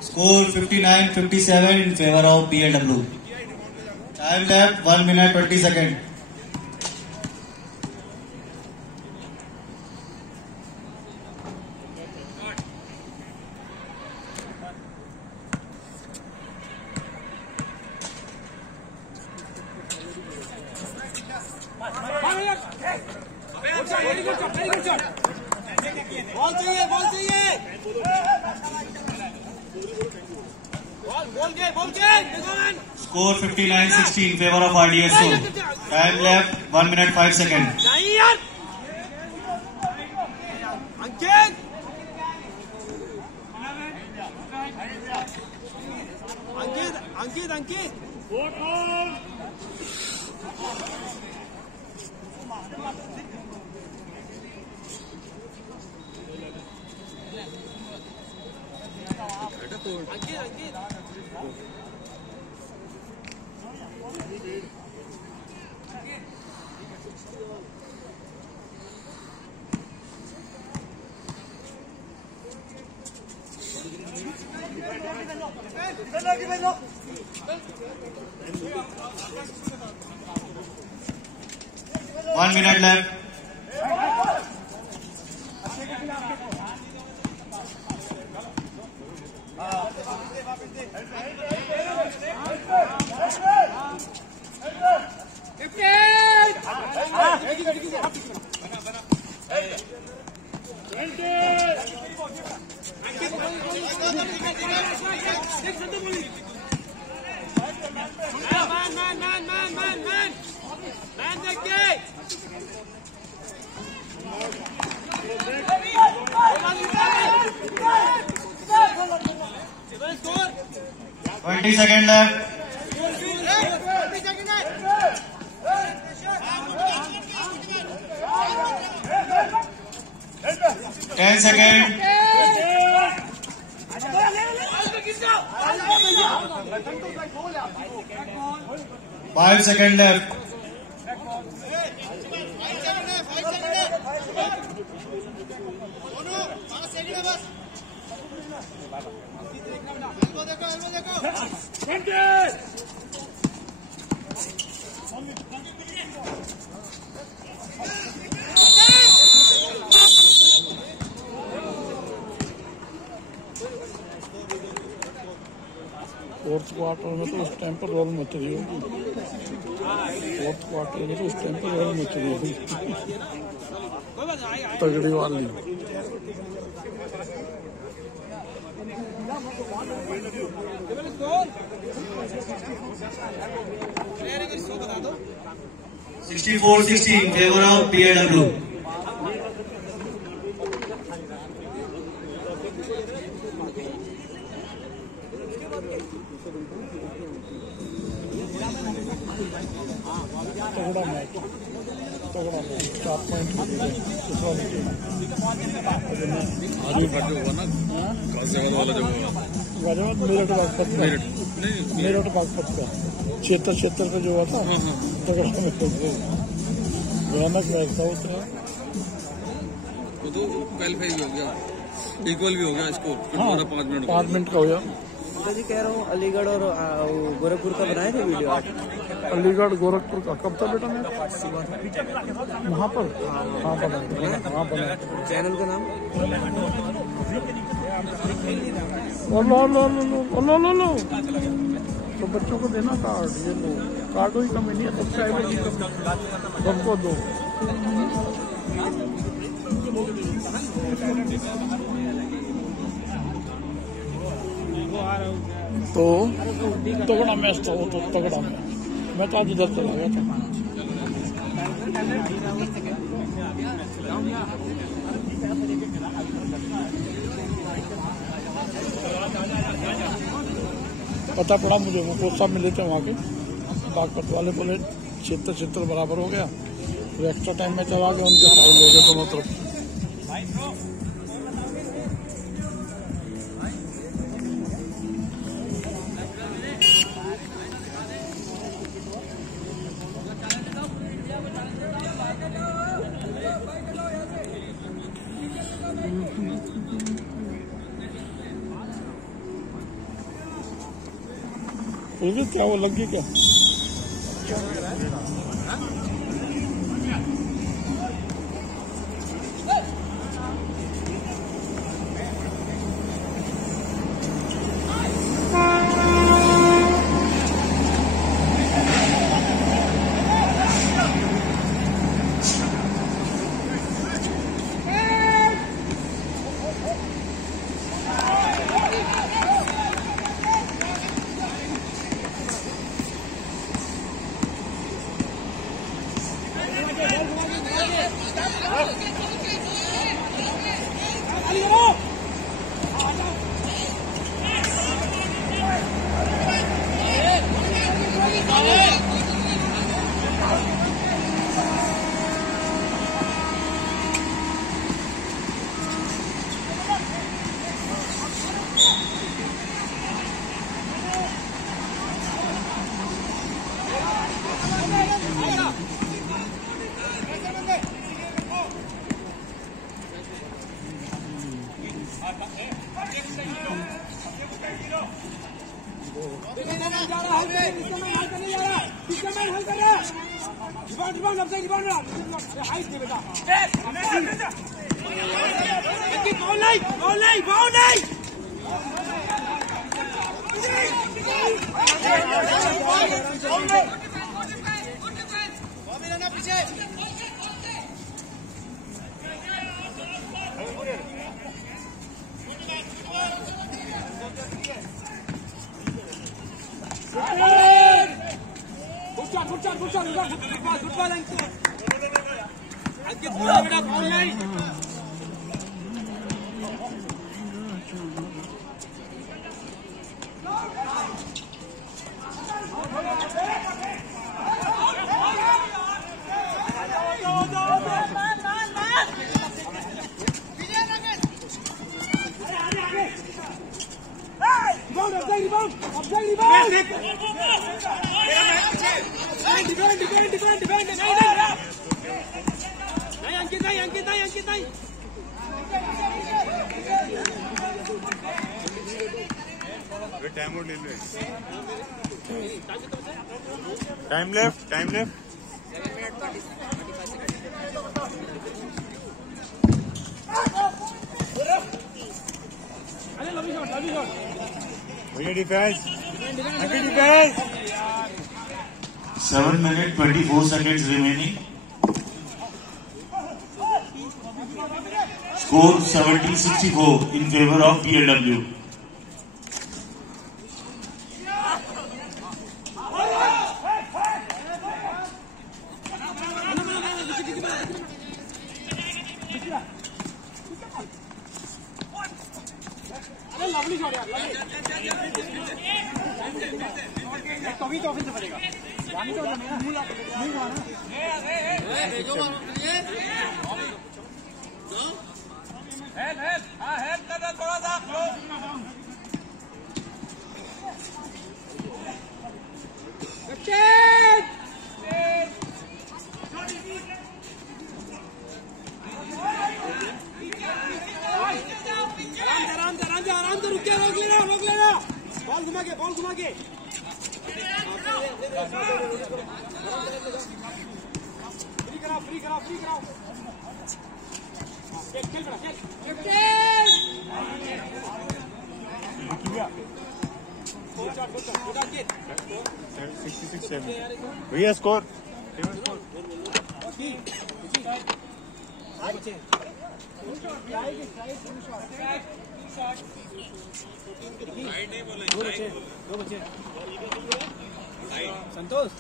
Score 59-57 in favor of BLW. Time left 1 minute 20 seconds. Ball चाहिए बोल के Score 59-60 in favor of RDSO. Time left 1 minute 5 seconds. Ankit Ankit Ankit One minute left. Man the gate! 20 seconds left. 10 seconds. 5 seconds left. Fourth quarter में तो उस time पर role much रही होगी। Fourth quarter में तो उस टाइम पर रोल मच रही होगी तगड़ी वाली। बता दो 64-60 in favor of BLW. तगड़ा मैच 4 पॉइंट मेरठ बागपत का क्षेत्र का जो हुआ था तगड़ा मैच भयानक मैच था उसमें। वो तो क्वालिफाई भी हो गया, इक्वल भी हो गया स्कोर। 5 मिनट का हो गया। जी कह रहा हूँ अलीगढ़ और गोरखपुर का बनाए थे वीडियो आज। अलीगढ़ गोरखपुर का कब था बेटा? मैं वहाँ पर हाँ बना चैनल का नाम लो तो बच्चों को देना कार्ड। ये लो कार्डों ही कमी नहीं है, सब्सक्राइबर की कमी सबको दो। तो तगड़ा मैच था वो, तो तगड़ा मैच। मैं तो आज इधर चला गया था। पता पड़ा मुझे, वो कोच साहब मिले थे वहाँ के बागपत वाले, बोले क्षेत्र बराबर हो गया। तो एक्स्ट्रा टाइम में चला गया, उनके फाइल हो गए दोनों तरफ। क्या वो लगी क्या? Time left defence 7 minutes 24 seconds remaining. Score 70-64 in favor of BLW. भैया स्कोर संतोष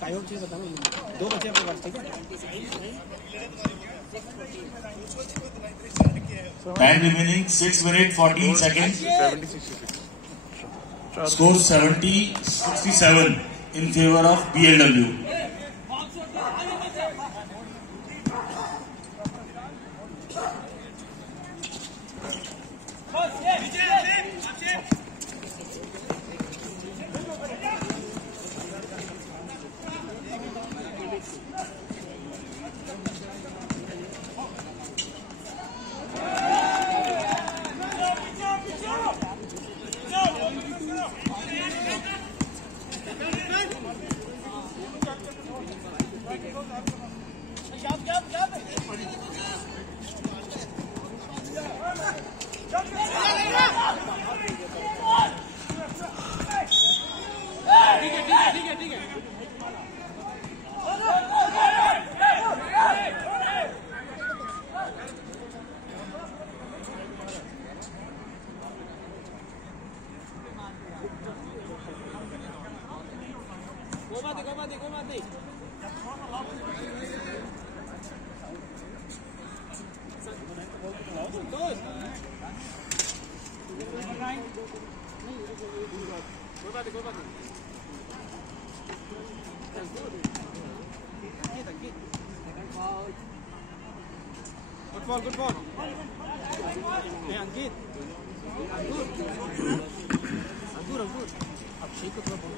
टाइम चीज बताना 2 बचे आपके पास ठीक है Time remaining 6 minutes 14 seconds. Score 70-67 in favor of BLW. Good ball. Hey, Ankit. Ankur. अब शेख को थोड़ा बॉल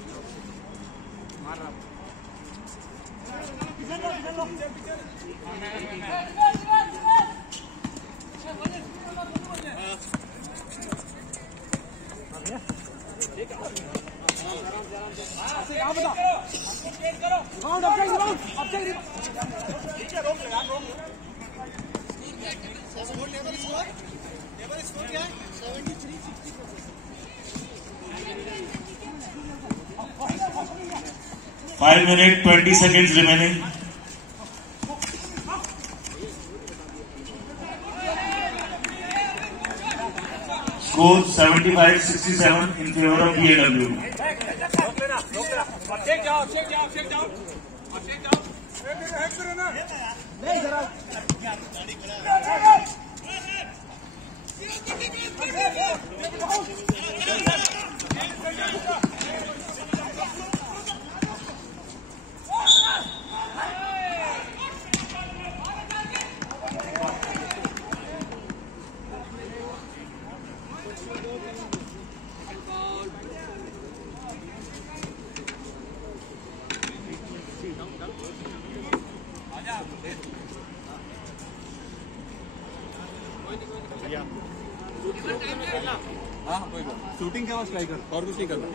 मार रहा 5 minutes 20 seconds remaining. Score 75-67 in favor of BLW. हाँ कोई बात, शूटिंग क्या स्ट्राइकर और कुछ नहीं करना।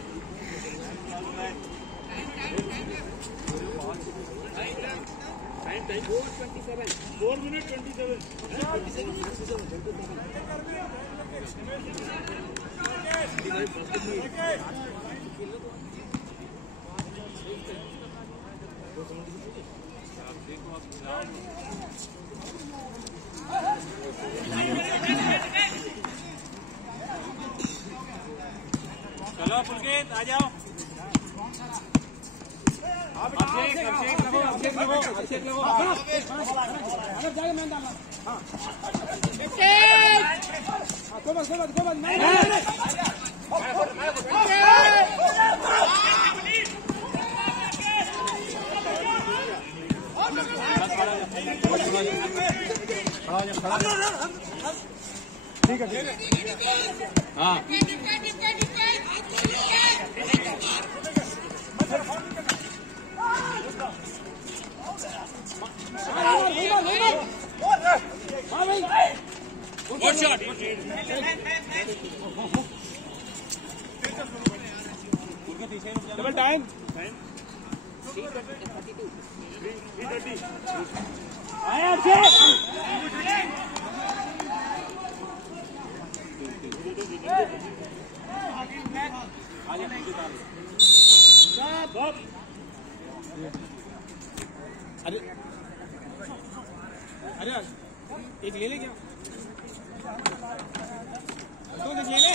चलो पुलकित आ जाओ। अभिषेक लगो, अभिषेक लगो, अभिषेक लगो। अगर जाएगा मैं डालना। हाँ। को बस नहीं। ठीक है। हाँ। Good shot. Double time. 3:30. आया अरे अरे एक ले ले क्या तो ले ले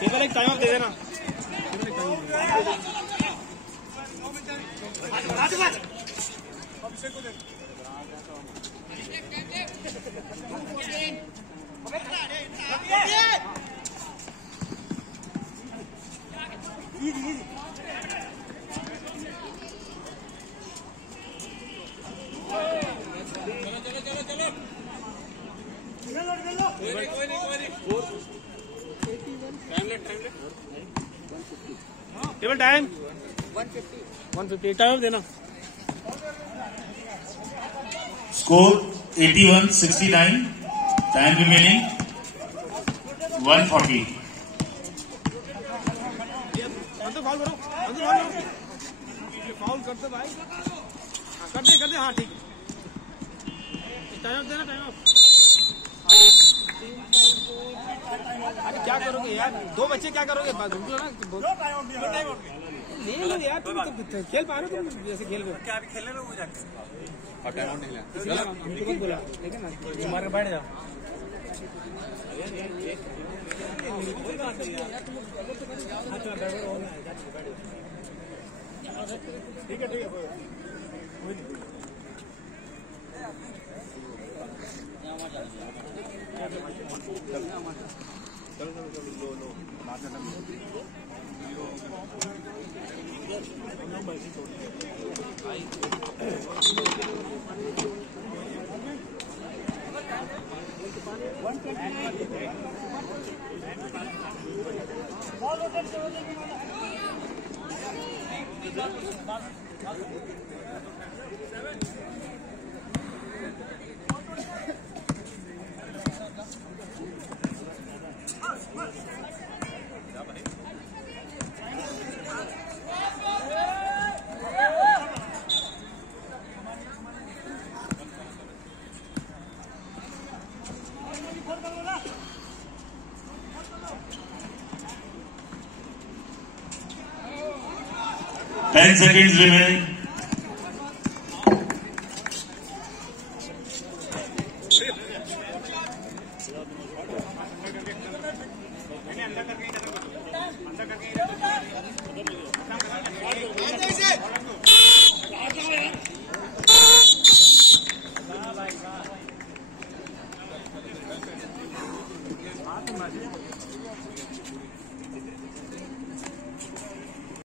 केवल एक टाइम दे देना केवल टाइम 150 टाइम देना Score 81-69. Time remaining 140. फाउल कर दे भाई, कर दे हाँ ठीक है। टाइम देना, टाइम अरे क्या करोगे यार, दो बच्चे क्या करोगे, रुक लो ना, ले लो यार, तुम तो खेल पा रहे हो, तुम जैसे खेल रहे हो क्या, अभी खेलने में हो जाते टाइम आउट नहीं मिला, हमको मत बोला ठीक है ना, तुम्हारे बैठ जाओ। ठीक है 10 seconds remaining. हाँ तो